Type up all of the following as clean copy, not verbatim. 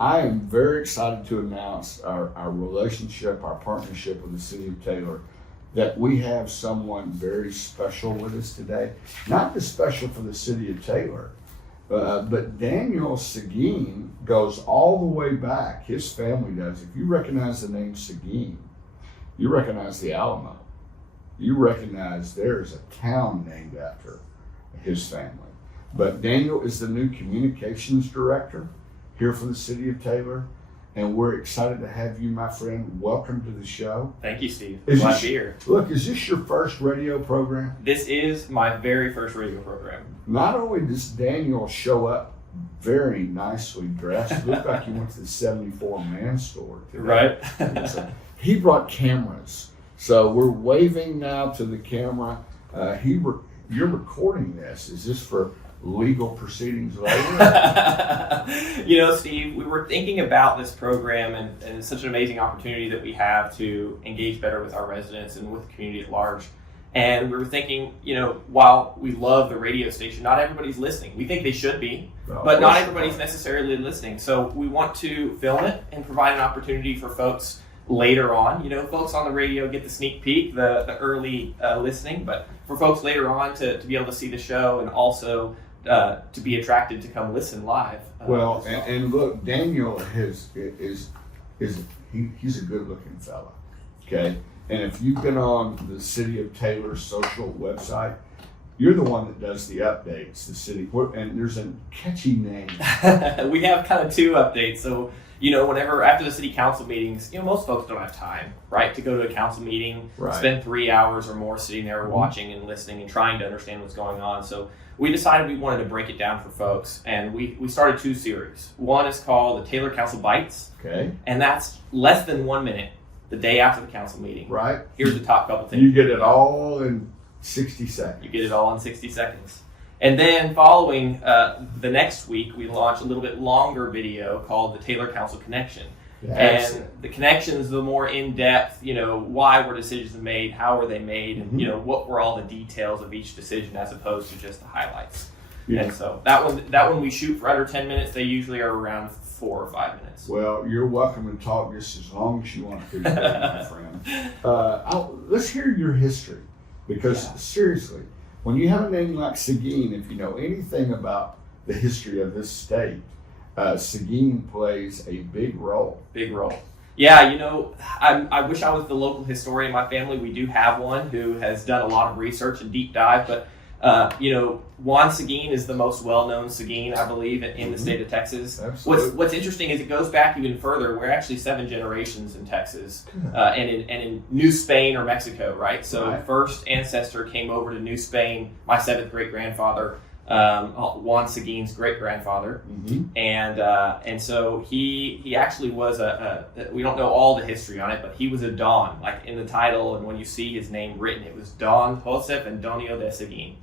I am very excited to announce our relationship, our partnership with the City of Taylor, that we have someone very special with us today. Not just special for the City of Taylor, but Daniel Seguin goes all the way back. His family does. If you recognize the name Seguin, you recognize the Alamo. You recognize there's a town named after his family. But Daniel is the new Communications Director here for the City of Taylor, and we're excited to have you, my friend. Welcome to the show. Thank you, Steve. Glad to be here. Look, is this your first radio program? This is my very first radio program. Not only does Daniel show up very nicely dressed, it looks like he went to the 74 Man store today. Right. So he brought cameras. So we're waving now to the camera. You're recording this. Is this for legal proceedings later? Steve, we were thinking about this program, and it's such an amazing opportunity that we have to engage better with our residents and with the community at large. And we were thinking, while we love the radio station, not everybody's listening. We think they should be, but not everybody's necessarily listening. So we want to film it and provide an opportunity for folks later on. Folks on the radio get the sneak peek, the early listening, but for folks later on to be able to see the show and also to be attracted to come listen live. And look, Daniel he's a good looking fella, okay? And if you've been on the City of Taylor social website, you're the one that does the updates, the city, and there's a catchy name. We have kind of two updates. So, whenever after the city council meetings, most folks don't have time, right, to go to a council meeting, spend 3 hours or more sitting there watching and listening and trying to understand what's going on. So we decided we wanted to break it down for folks, and we started two series. One is called the Taylor Council Bites, okay, and that's less than 1 minute the day after the council meeting. Right. Here's the top couple things. You get it all in 60 seconds. You get it all in 60 seconds. And then following the next week, we launch a little bit longer video called the Taylor Council Connection. And the connections, the more in-depth, why were decisions made, how were they made, and what were all the details of each decision as opposed to just the highlights. Yeah. And so that one we shoot for under 10 minutes. They usually are around 4 or 5 minutes. Well, you're welcome to talk just as long as you want to, my friend. Let's hear your history, because seriously, when you have a name like Seguin, if you know anything about the history of this state, Seguin plays a big role. Big role. Yeah, I wish I was the local historian in my family. We do have one who has done a lot of research and deep dive, but Juan Seguin is the most well-known Seguin, I believe, in the state of Texas. Absolutely. What's interesting is it goes back even further. We're actually 7 generations in Texas, and in New Spain or Mexico, right? So first ancestor came over to New Spain, my 7th great-grandfather, Juan Seguin's great-grandfather, and so he actually was we don't know all the history on it, but he was a Don, like in the title, and when you see his name written, it was Don Joseph Antonio de Seguin.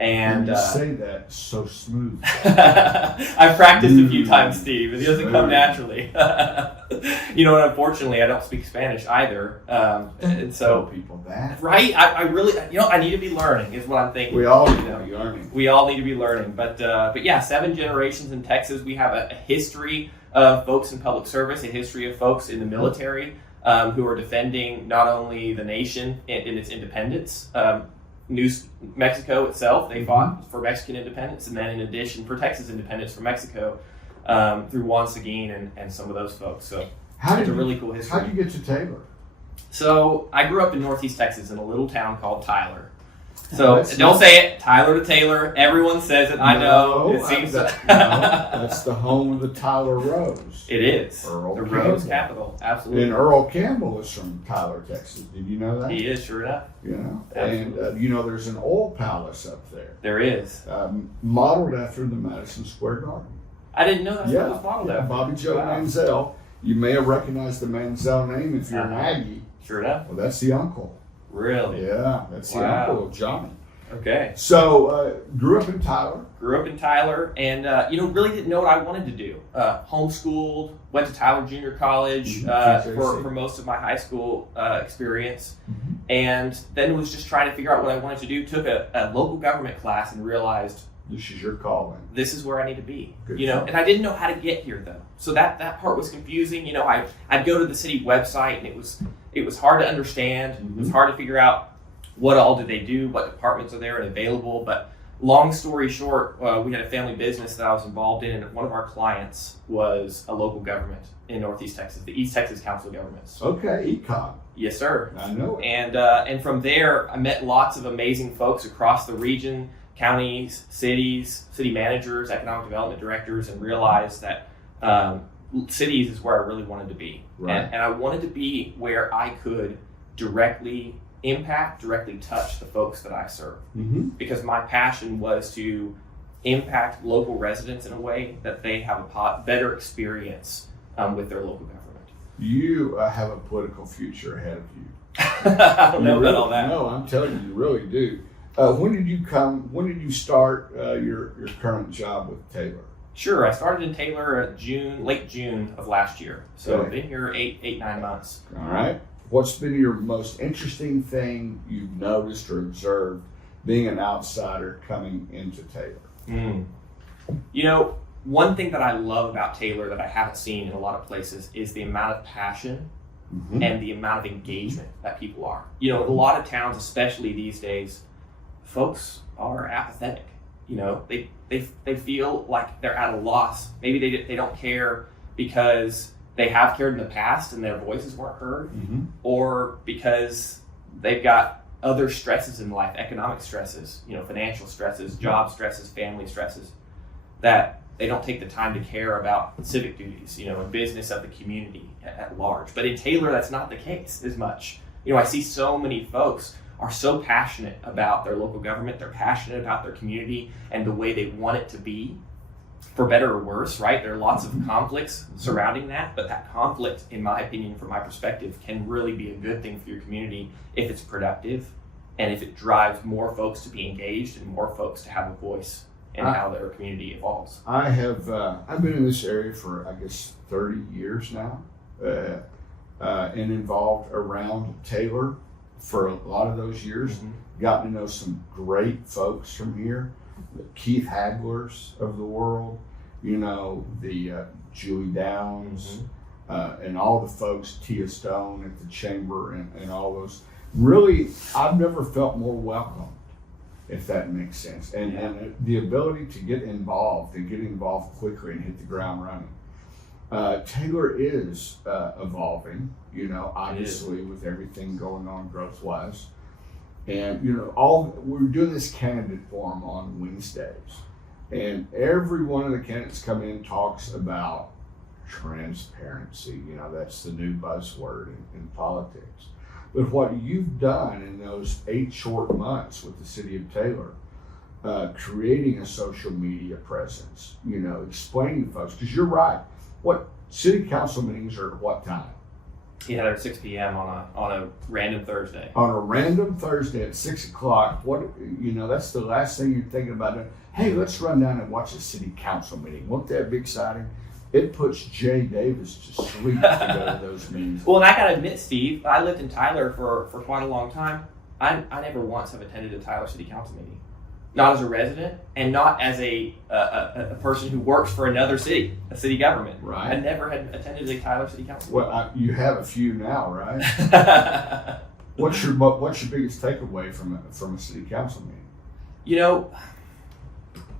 And you say that so smooth. I've practiced a few times, Steve. It doesn't come naturally. And unfortunately, I don't speak Spanish either. And so, tell people that, right? I really, I need to be learning. Is what I'm thinking. We all need to be learning. We all need to be learning. But yeah, 7 generations in Texas. We have a history of folks in public service, a history of folks in the military who are defending not only the nation in its independence. Mexico itself, they fought for Mexican independence, and then in addition for Texas independence from Mexico through Juan Seguin and some of those folks. So it's a really cool history. How did you get to Taylor? So I grew up in Northeast Texas in a little town called Tyler. So don't say it, Tyler to Taylor. Everyone says it. I know. It seems that's the home of the Tyler Rose. It is. The Rose capital. Absolutely. And Earl Campbell is from Tyler, Texas. Did you know that? He is, sure enough. And there's an oil palace up there. There is. Modeled after the Madison Square Garden. I didn't know that's what it was modeled after. Bobby Joe Manziel. You may have recognized the Manziel name if you're an Aggie. Sure enough. Well, that's the uncle. Really? Yeah, that's the uncle of Johnny. Okay. So, grew up in Tyler. And, really didn't know what I wanted to do. Homeschooled, went to Tyler Junior College for most of my high school experience. And then was just trying to figure out what I wanted to do. Took a local government class and realized This is your calling. This is where I need to be. Good. And I didn't know how to get here though. So that part was confusing. I'd go to the city website and it was hard to understand. Mm-hmm. It was hard to figure out what all do they do, what departments are there and available. But long story short, we had a family business that I was involved in, and one of our clients was a local government in Northeast Texas, the East Texas Council of Governments. Okay, econ. Yes, sir. I know it. And from there, I met lots of amazing folks across the region, counties, cities, city managers, economic development directors, and realized that cities is where I really wanted to be. Right. And I wanted to be where I could directly impact, directly touch the folks that I serve. Mm-hmm. Because my passion was to impact local residents in a way that they have a better experience with their local government. You have a political future ahead of you. I don't know about all that. No, I'm telling you, you really do. When did you start your current job with Taylor? Sure, I started in Taylor late June of last year. So Okay. I've been here 9 months. All right. What's been your most interesting thing you've noticed or observed being an outsider coming into Taylor? One thing that I love about Taylor that I haven't seen in a lot of places is the amount of passion Mm-hmm. and the amount of engagement that people are. In a lot of towns, especially these days, folks are apathetic. They feel like they're at a loss. Maybe they don't care because they have cared in the past and their voices weren't heard, Mm-hmm. or because they've got other stresses in life, economic stresses, financial stresses, job stresses, family stresses, that they don't take the time to care about civic duties, and business of the community at large. But in Taylor, that's not the case as much. I see so many folks are so passionate about their local government, they're passionate about their community and the way they want it to be, for better or worse, right? There are lots of conflicts surrounding that, but that conflict, in my opinion, from my perspective, can really be a good thing for your community if it's productive and if it drives more folks to be engaged and more folks to have a voice in how their community evolves. I've been in this area for, I guess, 30 years now, and involved around Taylor for a lot of those years. Mm-hmm. Gotten to know some great folks from here, the Keith Haglers of the world, the Julie Downs, and all the folks, Tia Stone at the Chamber, and all those. Really, I've never felt more welcome, if that makes sense. And the ability to get involved and get involved quickly and hit the ground running. Taylor is evolving, obviously with everything going on growth-wise. And, we're doing this candidate forum on Wednesdays. And every one of the candidates come in and talks about transparency. That's the new buzzword in politics. But what you've done in those 8 short months with the city of Taylor, creating a social media presence, explaining to folks, because you're right. What city council meetings are at what time? Yeah, they're at 6 p.m. on a random Thursday. On a random Thursday at 6 o'clock, that's the last thing you're thinking about. Hey, let's run down and watch a city council meeting. Won't that be exciting? It puts Jay Davis to sleep to go to those meetings. Well, and I gotta admit, Steve, I lived in Tyler for quite a long time. I never once have attended a Tyler City Council meeting. Not as a resident and not as a person who works for another city, a city government. Right. I never had attended a Tyler City Council meeting. Well, you have a few now, right? What's your biggest takeaway from a city council meeting?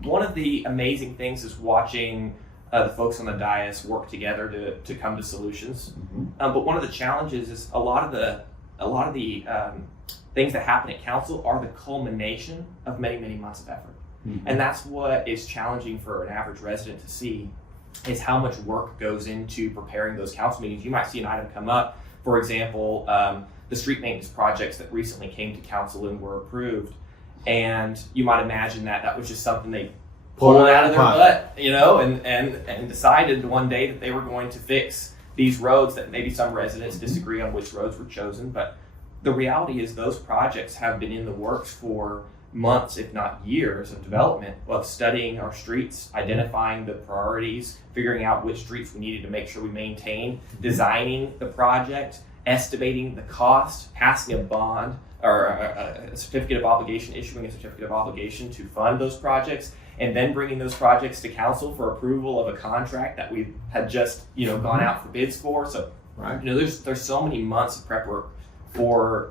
One of the amazing things is watching the folks on the dais work together to come to solutions. Mm-hmm. But one of the challenges is a lot of the things that happen at council are the culmination of many, many months of effort. Mm-hmm. And that's what is challenging for an average resident to see, is how much work goes into preparing those council meetings. You might see an item come up, for example, the street maintenance projects that recently came to council and were approved. And you might imagine that was just something they pulled out of their butt, and decided one day that they were going to fix these roads that maybe some residents disagree on which roads were chosen. But the reality is those projects have been in the works for months, if not years, of development, of studying our streets, identifying the priorities, figuring out which streets we needed to make sure we maintained, designing the project, estimating the cost, passing a bond or a certificate of obligation, issuing a certificate of obligation to fund those projects, and then bringing those projects to council for approval of a contract that we had just gone out for bids for. So Right. there's so many months of prep work for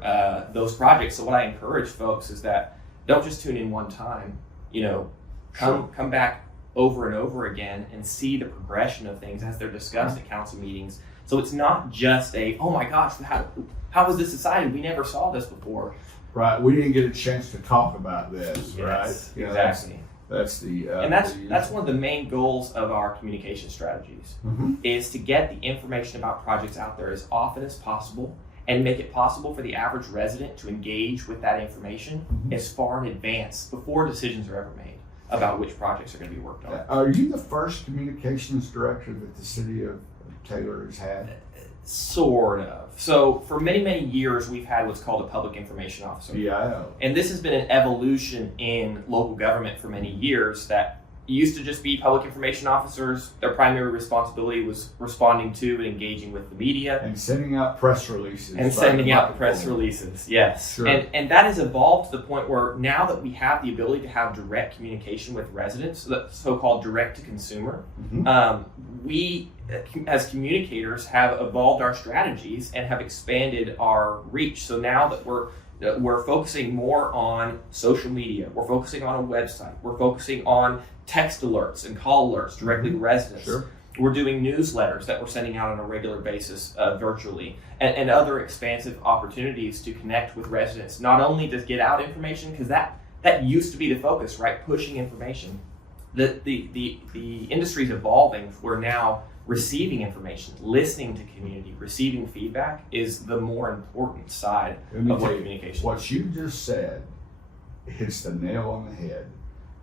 those projects. So what I encourage folks is that don't just tune in one time. Come back over and over again and see the progression of things as they're discussed at council meetings. So it's not just oh my gosh, how was this decided? We never saw this before. Right. We didn't get a chance to talk about this, Yes, right? exactly. That's the And that's one of the main goals of our communication strategies is to get the information about projects out there as often as possible and make it possible for the average resident to engage with that information as far in advance before decisions are ever made about which projects are going to be worked on. Are you the first communications director that the city of Taylor has had? Sort of. So for many, many years, we've had what's called a public information officer. PIO. And this has been an evolution in local government for many years that used to just be public information officers. Their primary responsibility was responding to and engaging with the media. And sending out press releases. And sending out press releases, yes. Sure. And that has evolved to the point where now that we have the ability to have direct communication with residents, the so-called direct to consumer, we as communicators have evolved our strategies and have expanded our reach. So now that we're focusing more on social media, we're focusing on a website, we're focusing on text alerts and call alerts directly to residents. Sure. We're doing newsletters that we're sending out on a regular basis virtually and other expansive opportunities to connect with residents, not only to get out information, because that used to be the focus, right? Pushing information. The industry's evolving. We're now receiving information, listening to community, receiving feedback is the more important side of what communication is. What you just said hits the nail on the head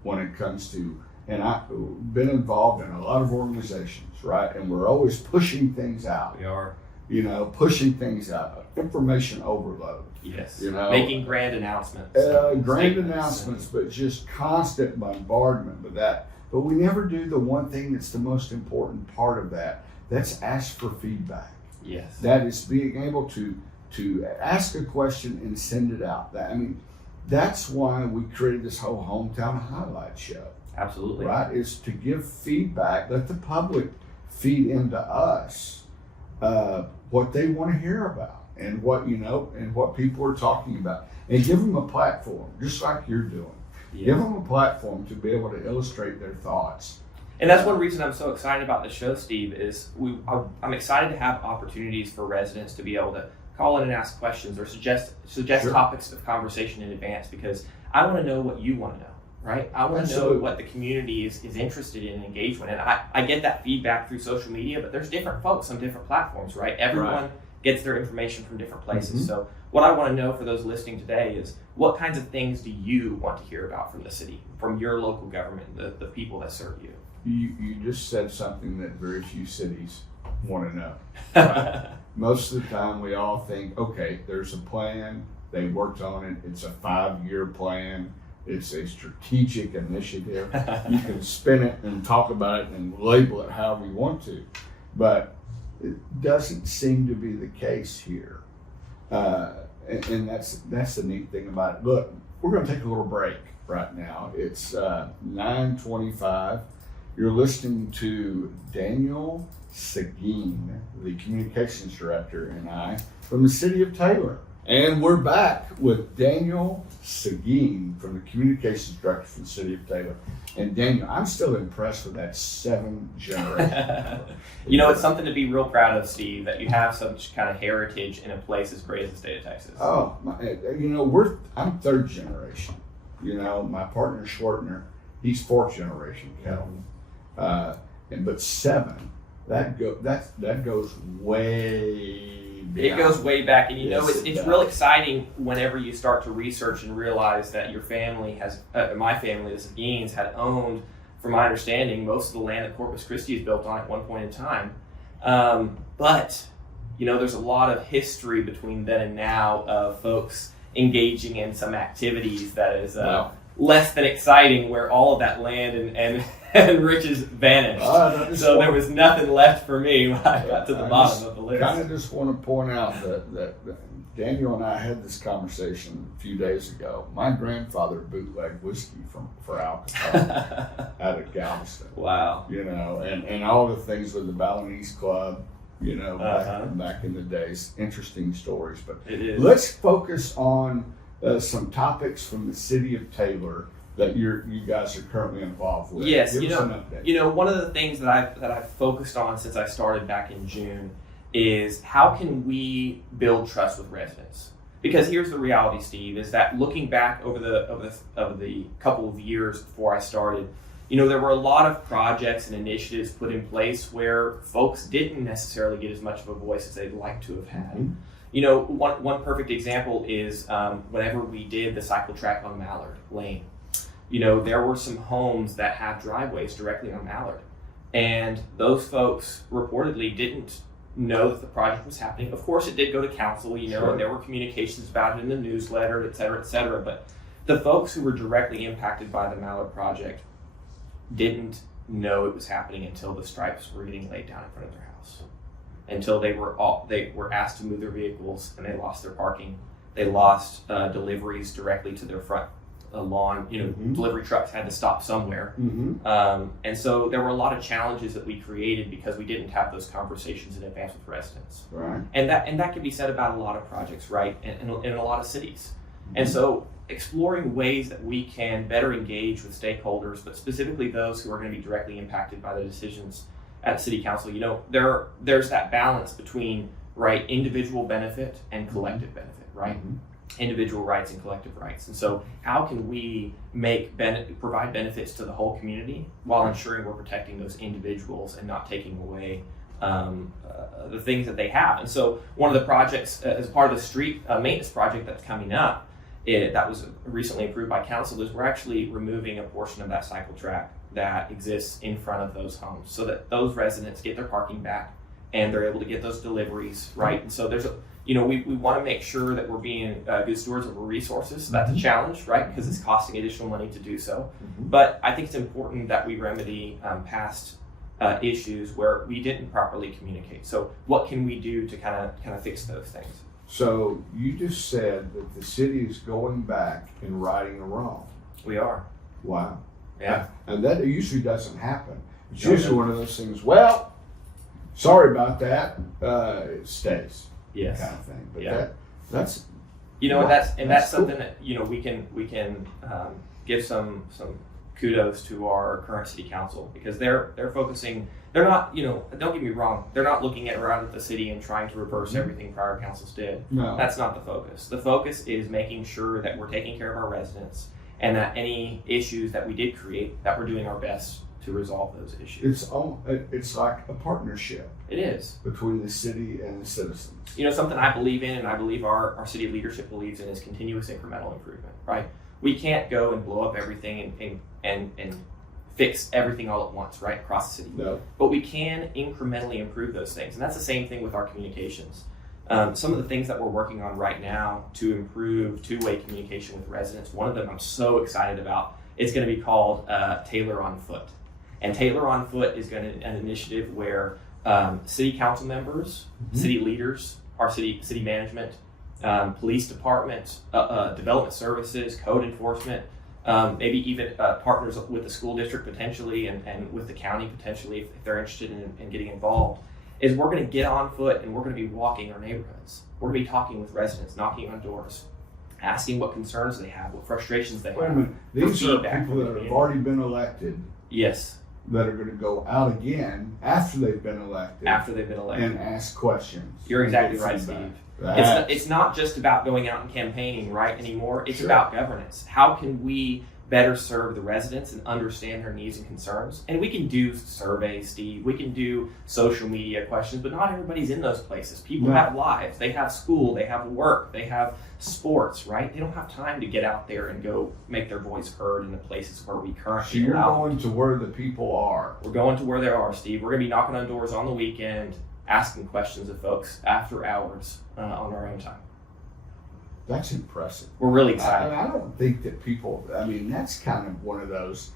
when it comes to, and I've been involved in a lot of organizations, right? And we're always pushing things out. We are. Pushing things out. Information overload. Yes. Making grand announcements. Grand announcements, but just constant bombardment with that. But we never do the one thing that's the most important part of that. That's ask for feedback. Yes. That is being able to ask a question and send it out. That's why we created this whole hometown highlight show. Absolutely. Right? Is to give feedback, let the public feed into us what they want to hear about and what people are talking about, and give them a platform, just like you're doing. Yeah. Give them a platform to be able to illustrate their thoughts. And that's one reason I'm so excited about the show, Steve, is I'm excited to have opportunities for residents to be able to call in and ask questions or suggest Sure. topics of conversation in advance, because I want to know what you want to know, right? I want to know what the community is interested in and engaged with. And I get that feedback through social media, but there's different folks on different platforms, right? Everyone gets their information from different places. So what I want to know for those listening today is, what kinds of things do you want to hear about from the city, from your local government, the people that serve you? You just said something that very few cities want to know. Right? Most of the time we all think, okay, there's a plan, they worked on it, it's a 5-year plan, it's a strategic initiative. You can spin it and talk about it and label it however you want to, but it doesn't seem to be the case here. And that's the neat thing about it. Look, we're going to take a little break right now. It's 9:25. You're listening to Daniel Seguin, the Communications Director, and I from the City of Taylor. And we're back with Daniel Seguin from the Communications Director from the City of Taylor. And Daniel, I'm still impressed with that 7-generation. It's something to be real proud of, Steve, that you have such kind of heritage in a place as great as the state of Texas. Oh, I'm 3rd generation. My partner Schwartner, he's 4th generation Kelvin. But 7, that goes way beyond. It goes way back, and it's real exciting whenever you start to research and realize that your family my family, the Seguins, had owned, from my understanding, most of the land that Corpus Christi is built on at one point in time. But there's a lot of history between then and now of folks engaging in some activities that is less than exciting, where all of that land and and riches vanished. So there was nothing left for me when I got to the bottom of the list. I kind of just want to point out that Daniel and I had this conversation a few days ago. My grandfather bootlegged whiskey for alcohol out of Galveston. Wow. You know, and all the things with the Balinese Club, you know, back in the days. Interesting stories. But it is. Let's focus on some topics from the city of Taylor that you guys are currently involved with. Yes, Give us an update. You know, one of the things that I've focused on since I started back in June is how can we build trust with residents? Because here's the reality, Steve, is that looking back over the couple of years before I started, you know, there were a lot of projects and initiatives put in place where folks didn't necessarily get as much of a voice as they'd like to have had. Mm-hmm. You know, one perfect example is whenever we did the cycle track on Mallard Lane. You know, there were some homes that have driveways directly on Mallard, and those folks reportedly didn't know that the project was happening. Of course, it did go to council, you know, sure. And there were communications about it in the newsletter, et cetera, but the folks who were directly impacted by the Mallard project didn't know it was happening until the stripes were getting laid down in front of their house, until they were asked to move their vehicles and they lost their parking. They lost deliveries directly to their front lawn. You know, delivery trucks had to stop somewhere. And so there were a lot of challenges that we created because we didn't have those conversations in advance with residents. Right. And that can be said about a lot of projects, right? In a lot of cities. And so exploring ways that we can better engage with stakeholders, but specifically those who are going to be directly impacted by the decisions at city council. You know, there's that balance between, right, individual benefit and collective benefit, right? Individual rights and collective rights. And so how can we provide benefits to the whole community while ensuring we're protecting those individuals and not taking away the things that they have? And so one of the projects as part of the street maintenance project that's coming up, that was recently approved by council, is we're actually removing a portion of that cycle track that exists in front of those homes so that those residents get their parking back and they're able to get those deliveries, right? And so there's we want to make sure that we're being good stewards of our resources. That's a challenge, right? Because it's costing additional money to do so. But I think it's important that we remedy past issues where we didn't properly communicate. So what can we do to kind of fix those things? So you just said that the city is going back and righting a wrong. We are. Wow. Yeah. And that usually doesn't happen. It's usually one of those things, well, sorry about that, it stays. Yes. Kind of thing. But that's that's something that we can give some kudos to our current city council, because they're focusing. They're not, don't get me wrong, they're not looking around at the city and trying to reverse everything prior councils did. No. That's not the focus. The focus is making sure that we're taking care of our residents and that any issues that we did create, that we're doing our best to resolve those issues. It's like a partnership. It is. Between the city and the citizens. Something I believe in, and I believe our city leadership believes in, is continuous incremental improvement, right? We can't go and blow up everything and fix everything all at once, right, across the city. No. But we can incrementally improve those things. And that's the same thing with our communications. Some of the things that we're working on right now to improve two-way communication with residents, one of them I'm so excited about, it's going to be called Taylor on Foot. And Taylor on Foot is an initiative where city council members, city leaders, our city management, police department, development services, code enforcement, maybe even partners with the school district potentially and with the county potentially if they're interested in getting involved, is we're going to get on foot and we're going to be walking our neighborhoods. We're going to be talking with residents, knocking on doors, asking what concerns they have, what frustrations they have. Wait a minute. These are people that have already been elected. Yes. That are going to go out again after they've been elected. And ask questions. You're exactly right, Steve. It's not just about going out and campaigning, right, anymore. It's about governance. How can we better serve the residents and understand their needs and concerns? And we can do surveys, Steve. We can do social media questions, but not everybody's in those places. People have lives. They have school. They have work. They have sports, right? They don't have time to get out there and go make their voice heard in the places where we currently So you're going to where the people are. We're going to where they are, Steve. We're going to be knocking on doors on the weekend, asking questions of folks after hours on our own time. That's impressive. We're really excited. I don't think that people, that's kind of one of those,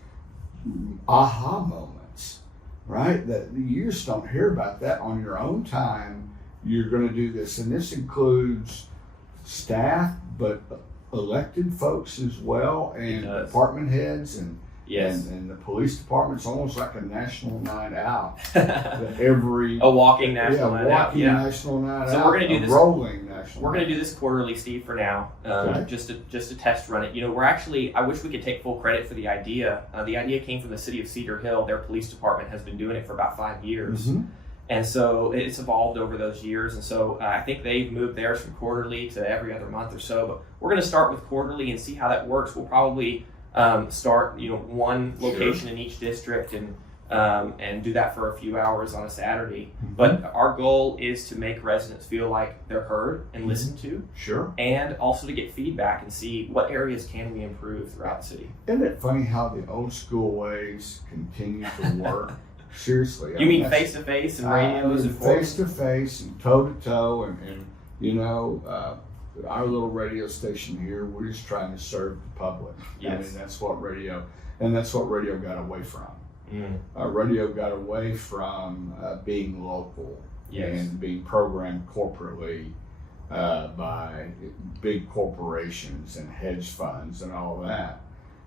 aha moments, right? That you just don't hear about that on your own time. You're going to do this, and this includes staff, but elected folks as well, and department heads, and yes, and the police department's almost like a national night out. Every a walking national night out. Walking national night out. So we're going to do this. Rolling national. We're going to do this quarterly, Steve, for now, Okay. just to test run it. You know, we're actually. I wish we could take full credit for the idea. The idea came from the city of Cedar Hill. Their police department has been doing it for about 5 years. Mm-hmm. And so it's evolved over those years. And so I think they've moved theirs from quarterly to every other month or so. But we're going to start with quarterly and see how that works. We'll probably start, one location in each district and do that for a few hours on a Saturday. Mm-hmm. But our goal is to make residents feel like they're heard and listened to. Sure. And also to get feedback and see what areas can we improve throughout the city. Isn't it funny how the old school ways continue to work? Seriously. You mean face to face and radios and face to face and toe to toe and our little radio station here, we're just trying to serve the public. Yes. I mean, that's what radio got away from. Mm. Radio got away from being local Yes. and being programmed corporately by big corporations and hedge funds and all of that.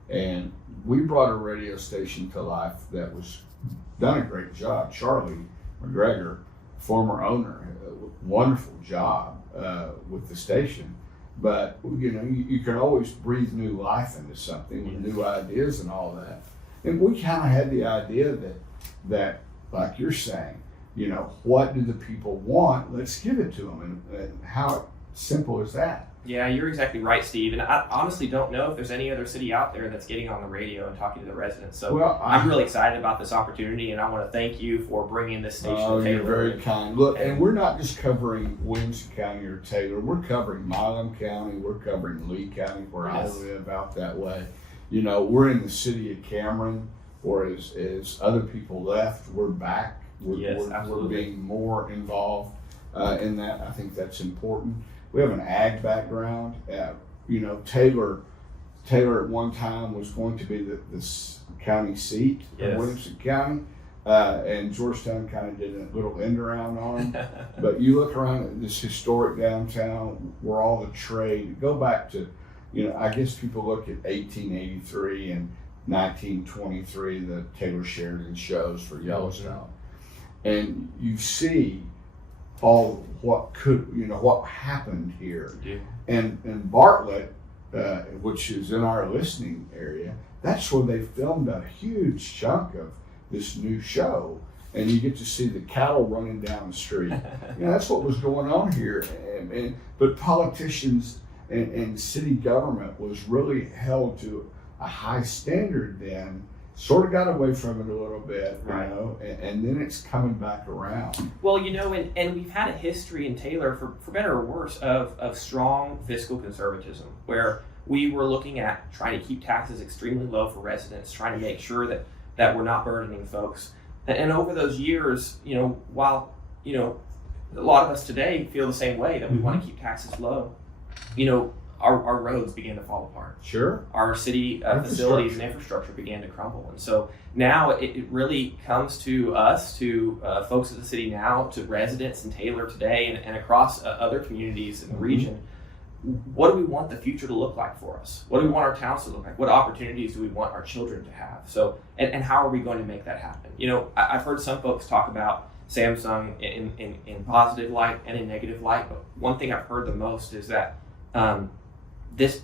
And we brought a radio station to life that was done a great job. Charlie McGregor, former owner, wonderful job with the station. But you can always breathe new life into something with new ideas and all that. And we kind of had the idea that like you're saying, what do the people want? Let's give it to them. And how simple is that? Yeah, you're exactly right, Steve. And I honestly don't know if there's any other city out there that's getting on the radio and talking to the residents. So I'm really excited about this opportunity, and I want to thank you for bringing this station to Taylor. You're very kind. Look, and we're not just covering Williamson County or Taylor. We're covering Milam County. We're covering Lee County, where I live out that way. We're in the city of Cameron, or as other people left, we're back. We're being more involved in that. I think that's important. We have an ag background. Taylor at one time was going to be this county seat of Williamson County, and Georgetown kind of did a little end around on them. But you look around at this historic downtown where all the trade, go back to, I guess people look at 1883 and 1923, the Taylor Sheridan shows for Yellowstone, and you see all what happened here. Yeah. And Bartlett, which is in our listening area, that's where they filmed a huge chunk of this new show, and you get to see the cattle running down the street. That's what was going on here. But politicians and city government was really held to a high standard then. Sort of got away from it a little bit, and then it's coming back around. Well, and we've had a history in Taylor, for better or worse, of strong fiscal conservatism, where we were looking at trying to keep taxes extremely low for residents, trying to make sure that we're not burdening folks. And over those years, while, a lot of us today feel the same way, that we want to keep taxes low, our roads began to fall apart. Sure. Our city facilities and infrastructure began to crumble. And so now it really comes to us, to folks of the city now, to residents in Taylor today and across other communities in the region. What do we want the future to look like for us? What do we want our towns to look like? What opportunities do we want our children to have? So, and how are we going to make that happen? I've heard some folks talk about Samsung in positive light and in negative light, but one thing I've heard the most is that this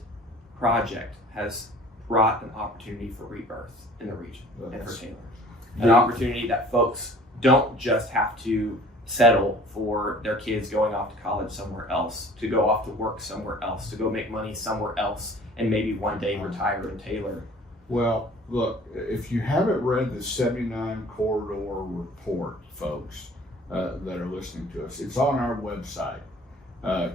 project has brought an opportunity for rebirth in the region and for Taylor. An opportunity that folks don't just have to settle for their kids going off to college somewhere else, to go off to work somewhere else, to go make money somewhere else, and maybe one day retire in Taylor. Well, look, if you haven't read the 79 Corridor Report, folks that are listening to us, it's on our website.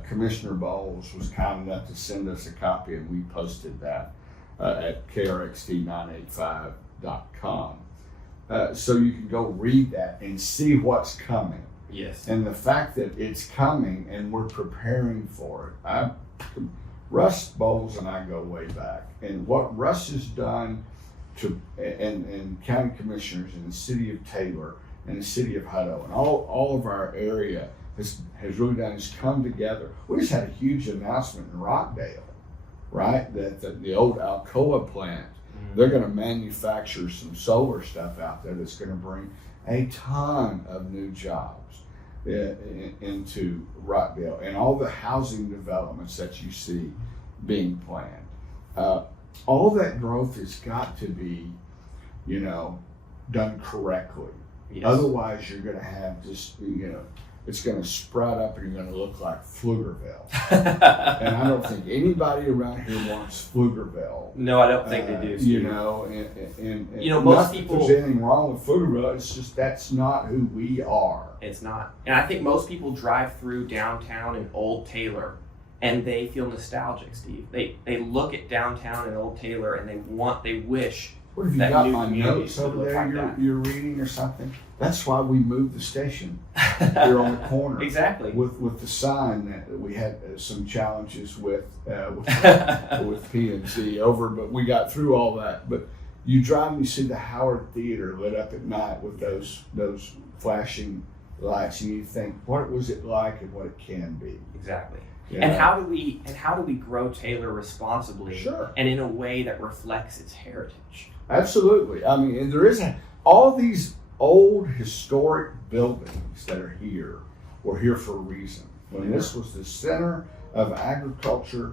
Commissioner Bowles was kind enough to send us a copy, and we posted that at KRXT 98.5.com. So you can go read that and see what's coming. Yes. And the fact that it's coming and we're preparing for it. Russ Bowles and I go way back. And what Russ has done and county commissioners in the city of Taylor and the city of Hutto and all of our area has really done is come together. We just had a huge announcement in Rockdale, right? That the old Alcoa plant, they're going to manufacture some solar stuff out there that's going to bring a ton of new jobs into Rockdale and all the housing developments that you see being planned. All that growth has got to be, done correctly. Yes. Otherwise, you're going to have just, it's going to sprout up and you're going to look like Pflugerville. And I don't think anybody around here wants Pflugerville. No, I don't think they do, Steve. And most people. If there's anything wrong with Pflugerville, it's just that's not who we are. It's not. And I think most people drive through downtown in Old Taylor and they feel nostalgic, Steve. They look at downtown in Old Taylor and they wish. What have you that got new my communities notes over would look there? like that. You're reading or something. That's why we moved the station here on the corner. Exactly. With the sign that we had some challenges with P&Z over, but we got through all that. But you drive and you see the Howard Theater lit up at night with those flashing lights, and you think, what was it like and what it can be? Exactly. Yeah. And how do we grow Taylor responsibly Sure. and in a way that reflects its heritage? Absolutely. I mean, and there is all these old historic buildings that are here were here for a reason. When this was the center of agriculture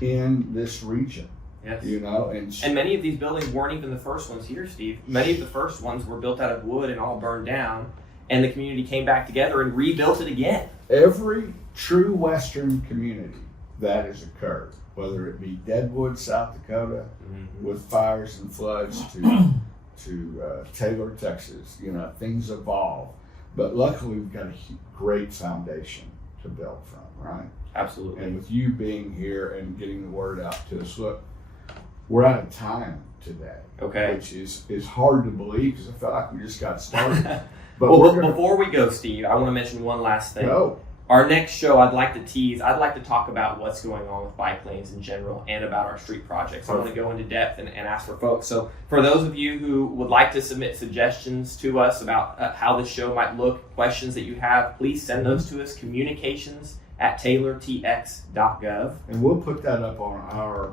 in this region. Yes. And many of these buildings weren't even the first ones here, Steve. Many of the first ones were built out of wood and all burned down, and the community came back together and rebuilt it again. Every true Western community that has occurred, whether it be Deadwood, South Dakota, with fires and floods, to Taylor, Texas, things evolve. But luckily, we've got a great foundation to build from, right? Absolutely. And with you being here and getting the word out to us, look, we're out of time today. Okay. Which is hard to believe because I felt like we just got started. But before we go, Steve, I want to mention one last thing. Go. Our next show, I'd like to talk about what's going on with bike lanes in general and about our street projects. I want to go into depth and ask for folks. So for those of you who would like to submit suggestions to us about how the show might look, questions that you have, please send those to us, communications@taylortx.gov. And we'll put that up on our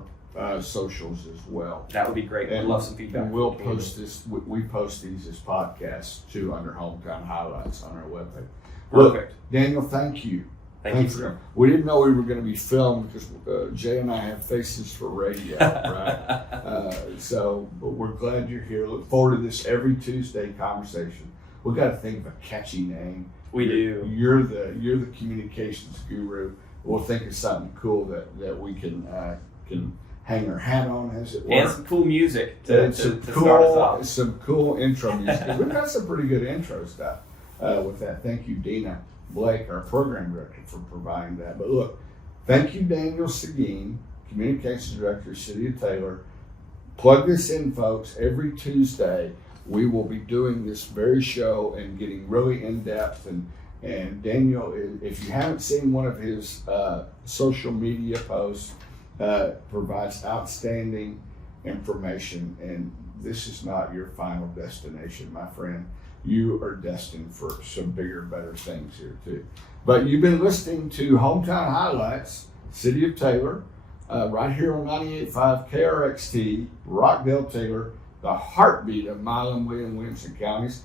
socials as well. That would be great. We'd love some feedback. And we'll post this. We post these as podcasts too under Hometown Highlights on our webpage. Perfect. Look, Daniel, thank you. Thank you. We didn't know we were going to be filmed because Jay and I have faces for radio, right? But we're glad you're here. Look forward to this every Tuesday conversation. We've got to think of a catchy name. We do. You're the communications guru. We'll think of something cool that we can hang our hat on, as it were. And some cool music to start us off. Some cool intro music. We've got some pretty good intro stuff with that. Thank you, Dina Blake, our program director, for providing that. But look, thank you, Daniel Seguin, Communications Director, City of Taylor. Plug this in, folks. Every Tuesday, we will be doing this very show and getting really in depth. And Daniel, if you haven't seen one of his social media posts, provides outstanding information. And this is not your final destination, my friend. You are destined for some bigger, better things here too. But you've been listening to Hometown Highlights, City of Taylor, right here on 98.5 KRXT, Rockdale, Taylor, the heartbeat of Milam, Williamson counties.